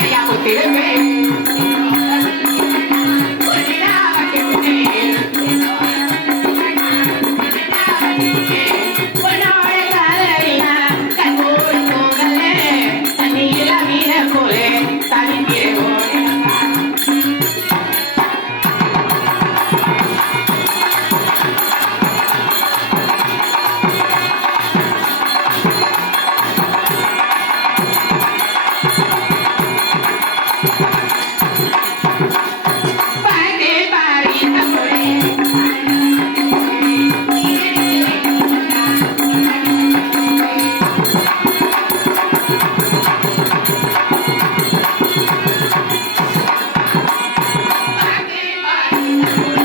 ஐயா Thank you.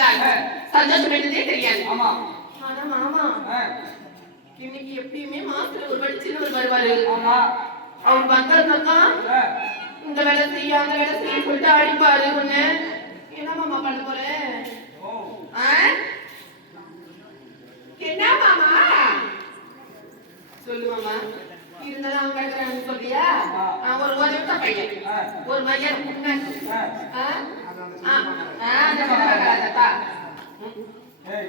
கூடியிருந்தாங்க சந்தோஷம் என்னதே தெரியாது. ஆமா. ஆனா மாமா இன்னைக்கு எப்பயுமே மாசத்துல ஒரு வாட்டி சின்னவர் வருவாரு. ஆமா. அவர் வந்தாருனாக்கா இந்த வேலை செய்ய அந்த வேலை செய்ய சொல்லிட்டு அடிப்பாரு ஒண்ணு என்ன மாமா பண்ண போற? என்ன மாமா? சொல்லு மாமா. இருந்தாலும் அவங்க சொல்லியா நான் ஒரு ஒரு விட்ட பையன். ஒரு மரியாதை கொடுங்க. ஏய்,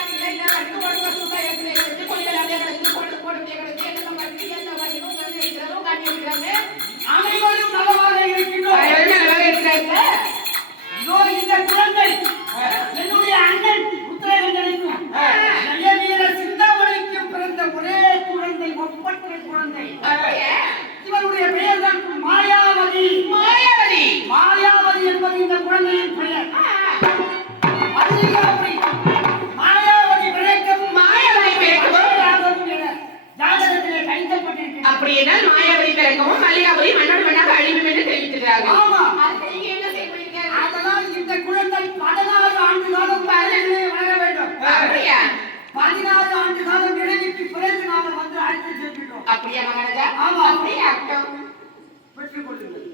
Nobody, nobody, nobody, தெரிவித்திருக்கிறார்கள் ஆமா. அதனால் இந்த குழந்தை பதினாறு ஆண்டு காலம் வளர வேண்டும். அப்படியா? பதினாறு ஆண்டு காலம் நிறைவுக்கு பிறகு நாங்கள் வந்து அழைத்து செல்கின்றோம் அப்படியா மகாராஜா? ஆமா. அப்படியே அர்த்தம். பெற்றுக் கொள்ளுங்கள்